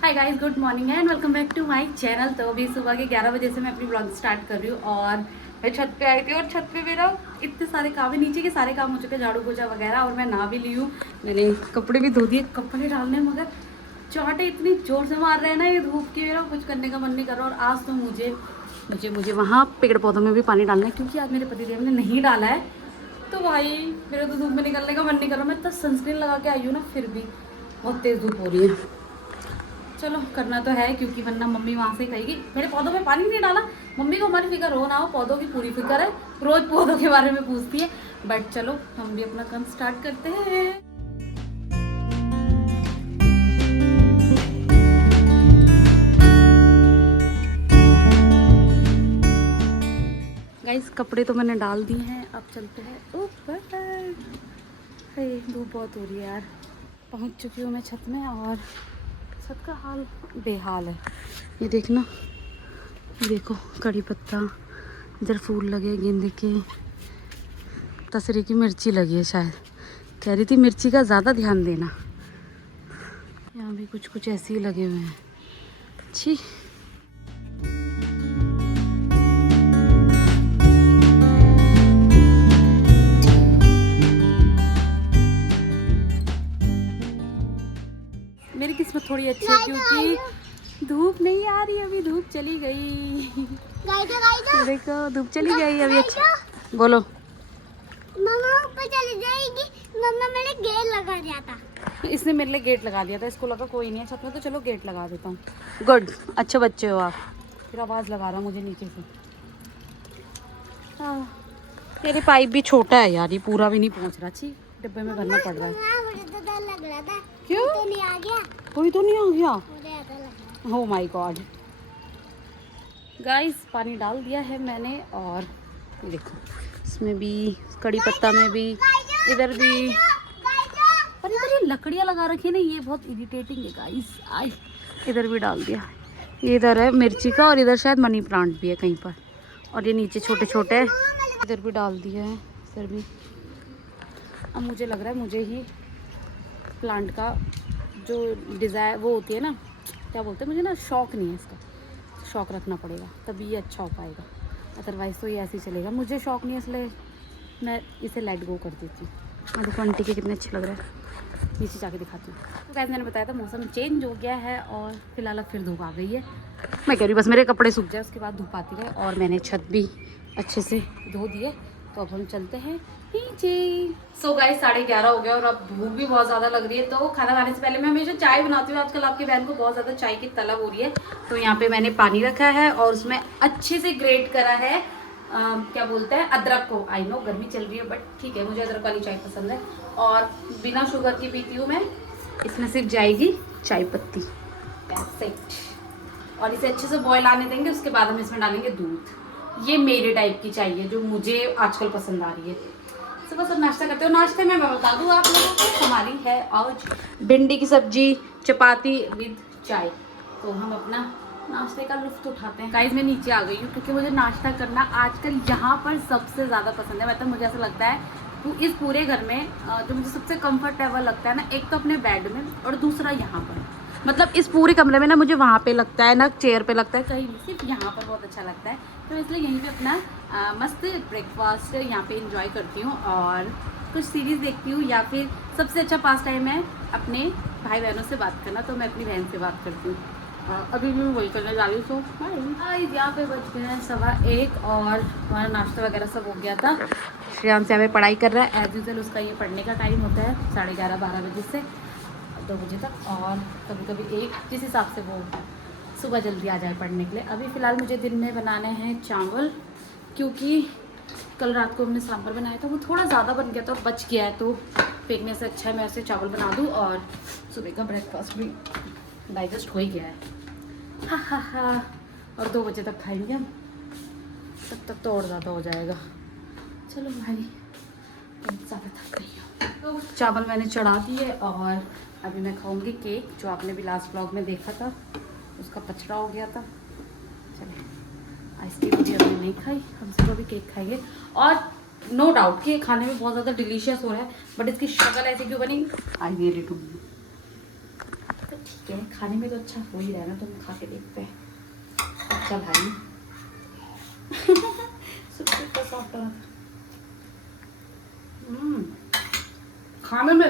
Hi guys, good morning and welcome back to my channel. तो अभी सुबह के 11 बजे से मैं अपनी ब्लॉग स्टार्ट कर रही हूँ और मैं छत पे आई थी और छत पे मेरा इतने सारे काम है, नीचे के सारे काम हो चुके हैं, झाड़ू पोछा वगैरह, और मैं नहा भी ली हूँ। मैंने कपड़े भी धो दिए, कपड़े डालने मगर चाटे इतनी जोर से मार रहे हैं ना ये धूप की, मेरा कुछ करने का मन नहीं कर रहा। और आज तो मुझे मुझे मुझे वहाँ पेड़ पौधों में भी पानी डालना है, क्योंकि आज मेरे पतिदेव ने नहीं डाला है। तो भाई मेरे तो धूप में निकलने का मन नहीं कर रहा। मैं तो सनस्क्रीन लगा के आई हूँ ना, फिर भी बहुत तेज़ धूप हो रही है। चलो करना तो है, क्योंकि वरना मम्मी वहाँ से कहेगी मेरे पौधों में पानी नहीं डाला। मम्मी को हमारी फिक्र हो ना हो, पौधों की पूरी फिक्र है, रोज पौधों के बारे में पूछती है। बट चलो हम भी अपना काम स्टार्ट करते हैं। गाइस कपड़े तो मैंने डाल दिए हैं, अब चलते हैं ऊपर। धूप बहुत हो रही है यार। पहुँच चुकी हूँ मैं छत में और छत का हाल बेहाल है। ये देखना, देखो कड़ी पत्ता, इधर फूल लगे गेंदे के, तसरे की मिर्ची लगी है शायद। कह रही थी मिर्ची का ज़्यादा ध्यान देना। यहाँ भी कुछ कुछ ऐसे ही लगे हुए हैं। अच्छी मेरी किस्मत थोड़ी अच्छी है, क्योंकि धूप नहीं आ रही, अभी धूप चली गई। देखो धूप चली गई अभी। अच्छा बोलो। मम्मा ऊपर चली जाएगी। मम्मा मेरे गेट लगा दिया था। इसने मेरे लिए गेट लगा दिया था, इसको लगा कोई नहीं है छत में, तो चलो गेट लगा देता हूँ। गुड, अच्छे बच्चे हो आप। फिर आवाज़ लगा रहा मुझे नीचे से। तेरे पाइप भी छोटा है यार, ये पूरा भी नहीं पहुँच रहा। छी, डिब्बे में भरना पड़ रहा है। मुझे तो डर लग रहा था। क्यों? तो नहीं आ गया। कोई तो नहीं आ गया। मुझे ऐसा लग रहा। Oh my God. गाइस पानी डाल दिया है मैंने, और ये देखो इसमें भी, कड़ी पत्ता में भी, इधर भी। पर इधर ये लकड़ियाँ लगा रखी है ना, ये बहुत इरिटेटिंग है गाइस। आई इधर भी डाल दिया। ये इधर है मिर्ची का, और इधर शायद मनी प्लांट भी है कहीं पर, और ये नीचे छोटे छोटे है। इधर भी डाल दिया है, इधर भी। अब मुझे लग रहा है मुझे ही प्लांट का जो डिज़ायर वो होती है ना, क्या बोलते हैं, मुझे ना शौक नहीं है इसका। शौक रखना पड़ेगा तभी ये अच्छा हो पाएगा, अदरवाइज़ तो ये ऐसे ही चलेगा। मुझे शौक नहीं है, इसलिए मैं इसे लेट गो कर देती हूँ। देखो आंटी के कितने अच्छे लग रहे हैं, नीचे जाके दिखाती हूँ। तो कैसे मैंने बताया था मौसम चेंज हो गया है, और फिलहाल अब फिर धूप आ गई है। मैं कह रही हूँ बस मेरे कपड़े सूख जाए, उसके बाद धूप आती रहे। और मैंने छत भी अच्छे से धो दिए, तो अब हम चलते हैं नीचे। सो गाइस 11:30 हो गया और अब भूख भी बहुत ज़्यादा लग रही है। तो खाना खाने से पहले मैं हमेशा चाय बनाती हूँ। आजकल आपकी बहन को बहुत ज़्यादा चाय की तलब हो रही है। तो यहाँ पे मैंने पानी रखा है और उसमें अच्छे से ग्रेट करा है क्या बोलते हैं, अदरक को। आई नो गर्मी चल रही है, बट ठीक है, मुझे अदरक वाली चाय पसंद है। और बिना शुगर की पीती हूँ मैं। इसमें सिर्फ जाएगी चाय पत्ती, और इसे अच्छे से बॉयल आने देंगे, उसके बाद हम इसमें डालेंगे दूध। ये मेरे टाइप की चाय है जो मुझे आजकल पसंद आ रही है। सुबह सब नाश्ता करते हो। नाश्ते में मैं बता दूँ आप लोगों को, हमारी है आज भिंडी की सब्जी, चपाती विद चाय। तो हम अपना नाश्ते का लुफ्त उठाते हैं। गाइस मैं नीचे आ गई हूँ, क्योंकि मुझे नाश्ता करना आजकल यहाँ पर सबसे ज़्यादा पसंद है। मतलब मुझे ऐसा लगता है इस पूरे घर में जो मुझे सबसे कंफर्टेबल लगता है ना, एक तो अपने बेड में, और दूसरा यहाँ पर। मतलब इस पूरे कमरे में ना मुझे वहाँ पे लगता है ना, चेयर पे लगता है, कहीं नहीं, सिर्फ यहाँ पर बहुत अच्छा लगता है। तो इसलिए यहीं पे अपना मस्त ब्रेकफास्ट यहाँ पे एंजॉय करती हूँ, और कुछ सीरीज़ देखती हूँ, या फिर सबसे अच्छा पास टाइम है अपने भाई बहनों से बात करना। तो मैं अपनी बहन से बात करती हूँ, अभी भी मैं वही करने जा रही हूँ। सो भाई यहाँ पे बज गए हैं 1:15, और हमारा नाश्ता वगैरह सब हो गया था। श्रेयांश यहाँ पे पढ़ाई कर रहा है एज यूजल। उसका ये पढ़ने का टाइम होता है 11:30-12 बजे से 2 बजे तक, और कभी कभी 1, जिस हिसाब से वो सुबह जल्दी आ जाए पढ़ने के लिए। अभी फ़िलहाल मुझे दिन में बनाने हैं चावल, क्योंकि कल रात को हमने सांभर बनाया था, वो थोड़ा ज़्यादा बन गया था, बच गया है, तो फेंकने से अच्छा है मैं ऐसे चावल बना दूँ, और सुबह का ब्रेकफास्ट भी डाइजेस्ट हो ही गया है। हा। और 2 बजे तक खाएंगे हम, तब तक तो और ज़्यादा हो जाएगा। चलो भाई बहुत ज़्यादा थक गई हूँ। तो चावल मैंने चढ़ा दिए, और अभी मैं खाऊंगी केक, जो आपने भी लास्ट व्लॉग में देखा था, उसका पचड़ा हो गया था। चलिए आइसक्रीम भी हमने नहीं खाई, हम सब अभी केक खाएंगे। और नो डाउट कि ये खाने में बहुत ज़्यादा डिलीशियस हो रहा है, बट इसकी शक्ल ऐसी क्यों बनी, आई रियली डोंट नो। ठीक है, खाने में तो अच्छा हो ही रहा है ना, तो हम खा के देखते हैं। अच्छा भाई सुपर सॉफ्ट है। खाने में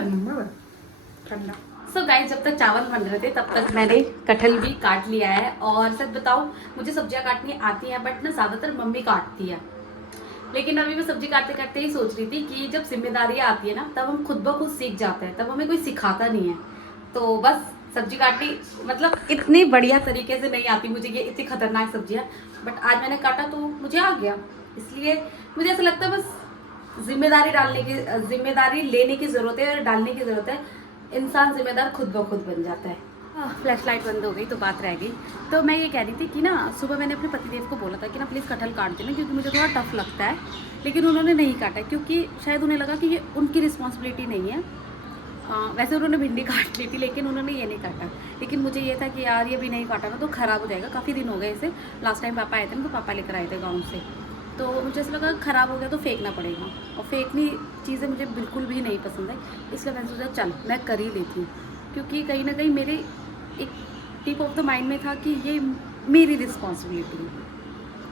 ठंडा। सो गाइस, जब तक चावल बन रहे थे तब तक मैंने कटहल भी काट लिया है। और सच बताऊं, मुझे सब्जियां काटनी आती हैं, बट ना ज़्यादातर मम्मी काटती है। लेकिन अभी मैं सब्जी काटते काटते ही सोच रही थी कि जब जिम्मेदारियां आती है ना, तब हम खुद ब खुद सीख जाते हैं, तब हमें कोई सिखाता नहीं है। तो बस सब्जी काटनी मतलब इतनी बढ़िया तरीके से नहीं आती मुझे, ये इतनी खतरनाक सब्जियां, बट आज मैंने काटा तो मुझे आ गया। इसलिए मुझे ऐसा लगता है बस जिम्मेदारी लेने की ज़रूरत है और डालने की ज़रूरत है। इंसान जिम्मेदार खुद ब खुद बन जाता है। फ्लैश लाइट बंद हो गई तो बात रह गई। तो मैं ये कह रही थी कि ना, सुबह मैंने अपने पतिदेव को बोला था कि ना प्लीज़ कटहल काट देना, क्योंकि मुझे थोड़ा टफ लगता है। लेकिन उन्होंने नहीं काटा, क्योंकि शायद उन्हें लगा कि ये उनकी रिस्पॉन्सिबिलिटी नहीं है। वैसे उन्होंने भिंडी काट ली थी, लेकिन उन्होंने ये नहीं काटा। लेकिन मुझे ये था कि यार ये भी नहीं काटा ना तो ख़राब हो जाएगा। काफ़ी दिन हो गए इसे, लास्ट टाइम पापा आए थे ना, तो पापा लेकर आए थे गाँव से। तो मुझे ऐसा लगा ख़राब हो गया तो फेंकना पड़ेगा, और फेंकनी चीज़ें मुझे बिल्कुल भी नहीं पसंद है। इसलिए मैंने सोचा चल मैं कर ही लेती हूँ, क्योंकि कहीं ना कहीं मेरे एक टिप ऑफ द माइंड में था कि ये मेरी रिस्पॉन्सिबिलिटी है।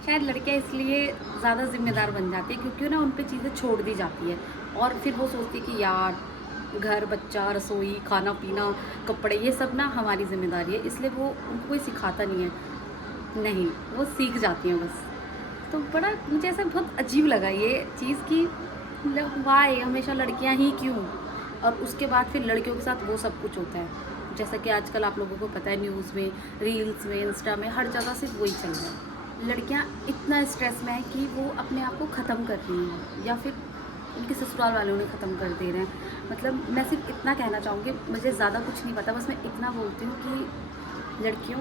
शायद लड़कियाँ इसलिए ज़्यादा जिम्मेदार बन जाती है, क्योंकि ना उन पर चीज़ें छोड़ दी जाती है, और फिर वो सोचती है कि यार घर, बच्चा, रसोई, खाना पीना, कपड़े, ये सब ना हमारी जिम्मेदारी है। इसलिए वो उनको कोई सिखाता नहीं है, नहीं वो सीख जाती हैं बस। तो बड़ा मुझे ऐसा बहुत अजीब लगा ये चीज़ कि वाई हमेशा लड़कियां ही क्यों। और उसके बाद फिर लड़कियों के साथ वो सब कुछ होता है, जैसा कि आजकल आप लोगों को पता है, न्यूज़ में, रील्स में, इंस्टा में, हर जगह सिर्फ वही चल रहा है। लड़कियां इतना स्ट्रेस में है कि वो अपने आप को ख़त्म कर रही हैं, या फिर उनके ससुराल वालों ने ख़त्म कर दे रहे हैं। मतलब मैं सिर्फ इतना कहना चाहूँगी, मुझे ज़्यादा कुछ नहीं पता, बस मैं इतना बोलती हूँ कि लड़कियों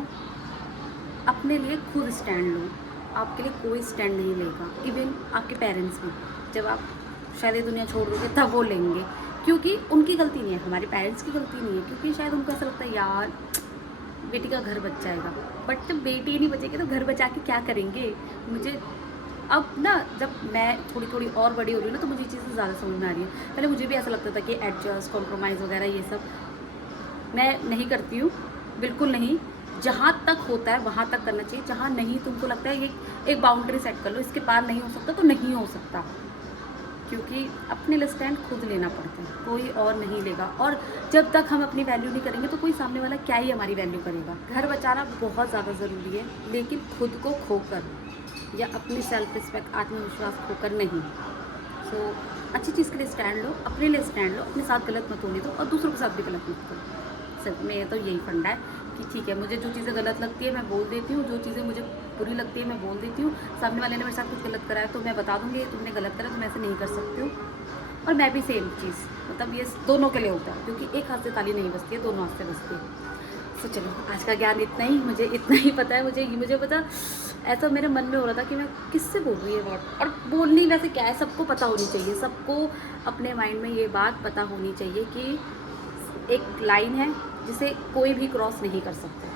अपने लिए खुद स्टैंड लो। आपके लिए कोई स्टैंड नहीं लेगा, इवन आपके पेरेंट्स भी। जब आप शायद ये दुनिया छोड़ दोगे तब वो लेंगे, क्योंकि उनकी गलती नहीं है, हमारे पेरेंट्स की गलती नहीं है। क्योंकि शायद उनको ऐसा लगता है यार बेटी का घर बच जाएगा, बट जब बेटी ही नहीं बचेगी तो घर बचा के क्या करेंगे। मुझे अब ना, जब मैं थोड़ी थोड़ी और बड़ी हो रही हूँ ना, तो मुझे ये चीज़ें ज़्यादा समझ में आ रही है। पहले मुझे भी ऐसा लगता था कि एडजस्ट, कॉम्प्रोमाइज़ वगैरह ये सब मैं नहीं करती हूँ, बिल्कुल नहीं। जहाँ तक होता है वहाँ तक करना चाहिए, जहाँ नहीं तुमको लगता है ये एक बाउंड्री सेट कर लो, इसके पार नहीं हो सकता तो नहीं हो सकता। क्योंकि अपने लिए स्टैंड खुद लेना पड़ता है, कोई और नहीं लेगा। और जब तक हम अपनी वैल्यू नहीं करेंगे तो कोई सामने वाला क्या ही हमारी वैल्यू करेगा। घर बचाना बहुत ज़्यादा ज़रूरी है, लेकिन खुद को खोकर या अपनी सेल्फ रिस्पेक्ट, आत्मविश्वास खोकर नहीं। सो अच्छी चीज़ के लिए स्टैंड लो, अपने लिए स्टैंड लो, अपने साथ गलत मत होने दो और दूसरों के साथ भी गलत मत करो। सर मेरा तो यही फंडा है कि ठीक है, मुझे जो चीज़ें गलत लगती है मैं बोल देती हूँ, जो चीज़ें मुझे बुरी लगती है मैं बोल देती हूँ। सामने वाले ने मेरे साथ कुछ गलत करा है तो मैं बता दूँगी तुमने गलत करा, तुम ऐसे नहीं कर सकते हो। और मैं भी सेम चीज़, मतलब ये दोनों के लिए होता है, क्योंकि एक हाथ से ताली नहीं बजती है, दोनों हाथ से बजती है। तो चलो आज का ज्ञान इतना ही, मुझे इतना ही पता है। मुझे पता, ऐसा मेरे मन में हो रहा था कि मैं किससे बोल रही है वर्ड। और बोलनी वैसे क्या है, सबको पता होनी चाहिए, सबको अपने माइंड में ये बात पता होनी चाहिए कि एक लाइन है जिसे कोई भी क्रॉस नहीं कर सकता।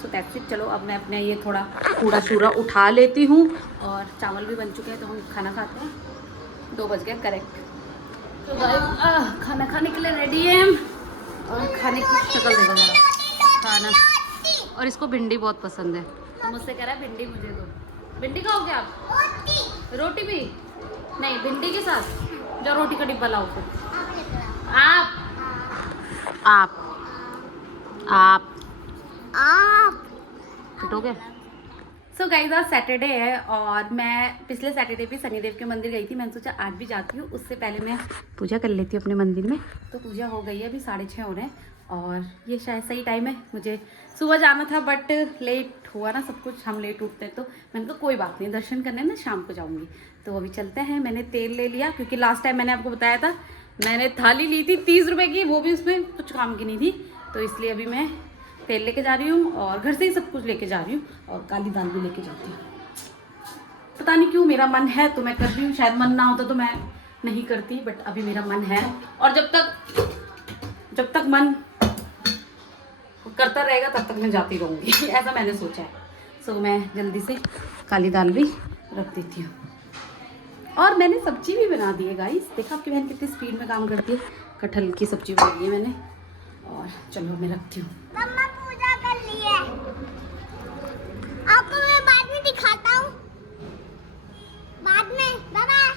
So that's it. चलो अब मैं अपने ये थोड़ा कूड़ा शूड़ा उठा लेती हूँ, और चावल भी बन चुके हैं तो हम खाना खाते हैं। 2 बज गए करेक्ट। तो गाइस खाना खाने के लिए रेडी है हम, और खाने की शक्ल देखो जरा, खाना। और इसको भिंडी बहुत पसंद है, तो मुझसे कह रहा है भिंडी मुझे दो। भिंडी खाओगे आप? रोटी भी नहीं, भिंडी के साथ जो रोटी का डिब्बा लाओ फिर। आप फिट हो गए। सो गाइस आज सैटरडे है, और मैं पिछले सैटरडे भी शनिदेव के मंदिर गई थी। मैंने सोचा आज भी जाती हूँ, उससे पहले मैं पूजा कर लेती हूँ अपने मंदिर में। तो पूजा हो गई है, अभी 6:30 हो रहे हैं, और ये शायद सही टाइम है। मुझे सुबह जाना था बट लेट हुआ ना सब कुछ, हम लेट उठते हैं, तो मैंने कहा कोई बात नहीं, दर्शन करने में शाम को जाऊँगी। तो अभी चलते हैं। मैंने तेल ले लिया, क्योंकि लास्ट टाइम मैंने आपको बताया था मैंने थाली ली थी 30 रुपये की, वो भी उसमें कुछ काम की नहीं थी। तो इसलिए अभी मैं तेल लेके जा रही हूँ, और घर से ही सब कुछ लेके जा रही हूँ, और काली दाल भी लेके जाती हूँ। पता नहीं क्यों मेरा मन है तो मैं कर रही हूँ, शायद मन ना होता तो मैं नहीं करती, बट अभी मेरा मन है। और जब तक मन करता रहेगा तब तक मैं जाती रहूँगी ऐसा मैंने सोचा है। सो मैं जल्दी से काली दाल भी रख देती हूँ, और मैंने सब्जी भी बना दी है गाइस। देखा आपकी बहन कितनी स्पीड में काम करती है। कटहल की सब्जी बनाई है मैंने, और चलो मैं रखती हूँ। मम्मा पूजा कर ली है, आपको मैं बाद में दिखाता हूँ, बाद में। Bye bye.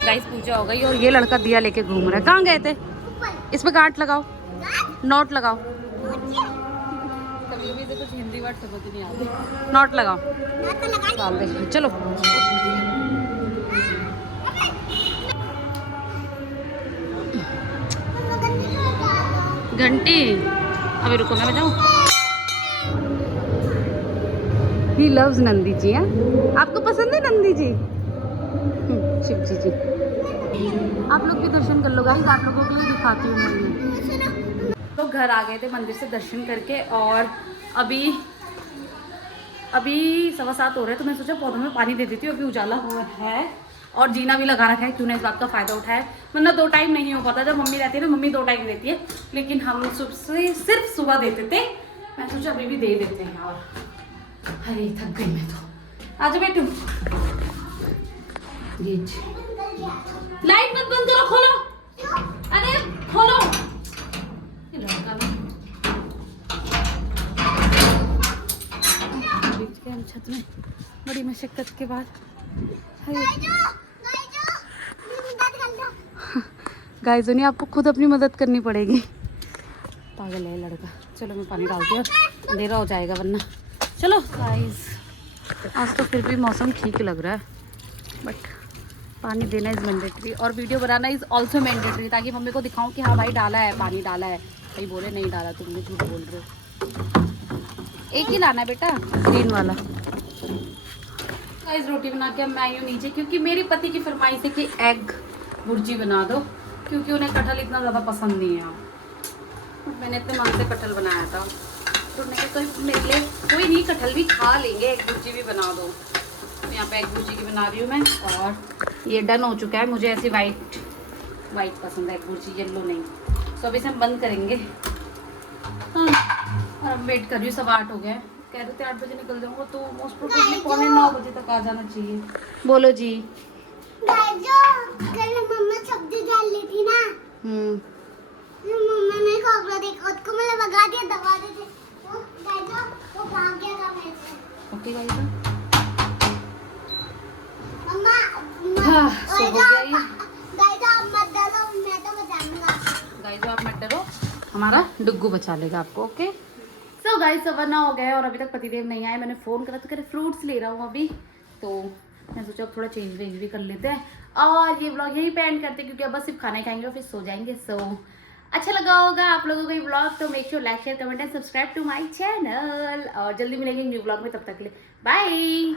गाइस पूजा हो गई और ये लड़का दिया लेके घूम रहा है। कहाँ गए थे? इसमें गांठ लगाओ, नोट लगाओ। कभी कभी से कुछ हिंदी वर्ड समझ नहीं आती। नोट लगाओ, डाल दे। चलो घंटी, अभी रुको मैं बजाऊं। He loves Nandi ji. आपको पसंद है नंदी जी? शिव जी जी। आप लोग भी दर्शन कर लो गाइस, आप लोगों के लिए दिखाती हूँ मैं। तो घर आ गए थे मंदिर से दर्शन करके और अभी 7:15 हो रहे हैं, तो मैं सोचा पौधों में पानी दे देती हूँ। अभी उजाला हुआ है और जीना भी लगा रखा है, क्यों ना इस बात का फ़ायदा उठाए। वरना 2 टाइम नहीं हो पाता। जब मम्मी रहती है ना, मम्मी 2 टाइम देती है, लेकिन हम सिर्फ सुबह देते थे। मैं सोचा अभी भी दे देते हैं। और अरे थक गई मैं तो। आज बैठू, लाइट मत बंद करो, खोलो। अरे खोलो। ये लड़का ना बीच के हम छत में बड़ी मशक्कत के बाद। गाइस नहीं, आपको खुद अपनी मदद करनी पड़ेगी। पागल है लड़का। चलो मैं पानी डालती हूँ, अंधेरा हो जाएगा वरना। चलो गाइस, आज तो फिर भी मौसम ठीक लग रहा है, बट पानी देना इज़ मैंडेटरी और video banana is also mandatory, ताकि मम्मी को दिखाऊं कि हाँ भाई डाला है, पानी डाला है। भाई बोले नहीं डाला, तुमने झूठ बोल रहे हो। एक ही लाना है बेटा, ग्रीन वाला। गाइस रोटी बना के मैं आई हूँ नीचे, क्योंकि मेरी पति की फरमाइश है कि एग भुर्जी बना दो, क्योंकि उन्हें कटहल इतना ज़्यादा पसंद नहीं है। मैंने इतने मन से कटहल बनाया था, तो उन्होंने कहा तो मेरे लिए कोई नहीं, कटहल भी खा लेंगे, एग भुर्जी भी बना दो। यहाँ पे एग भुर्जी की बना रही हूँ मैं। और ये डन हो चुका है। मुझे ऐसी वाइट पसंद है, एग भुर्जी, येलो नहीं। तो अभी से हम बंद करेंगे। हाँ, और अब वेट कर रही हूँ। 8:15 हो गया है। कह रहे थे 8 बजे निकल जाऊँगा, तो मोस्ट प्रोबेबली 9:15 बजे तक आ जाना चाहिए। बोलो जी। कल मम्मा सब्जी डाल ली थी ना, मम्मा ने खोखला देखा, उसको मैंने भगा दिया, दबा देते वो भाग गया था मेरे से। ओके गाइस, मम्मा सो हो गया ये। गाइस आप मत डरो, मैं तो बचाऊंगा। गाइस आप मत डरो, हमारा डुग्गू बचा लेगा आपको। ओके सो गाइस 9:15 हो गया और अभी तक पतिदेव नहीं आए। मैंने फ़ोन करा तो कह रहे फ्रूट्स ले रहा हूँ अभी, तो मैं सोचा अब थोड़ा चेंज वेंज भी कर लेते हैं और ये व्लॉग यहीं पे एंड करते हैं, क्योंकि अब बस सिर्फ खाना ही खाएंगे और फिर सो जाएंगे। सो अच्छा लगा होगा आप लोगों को ये व्लॉग, तो make sure like share comment and subscribe to my channel. और जल्दी मिलेंगे न्यू व्लॉग में, तब तक के लिए बाय।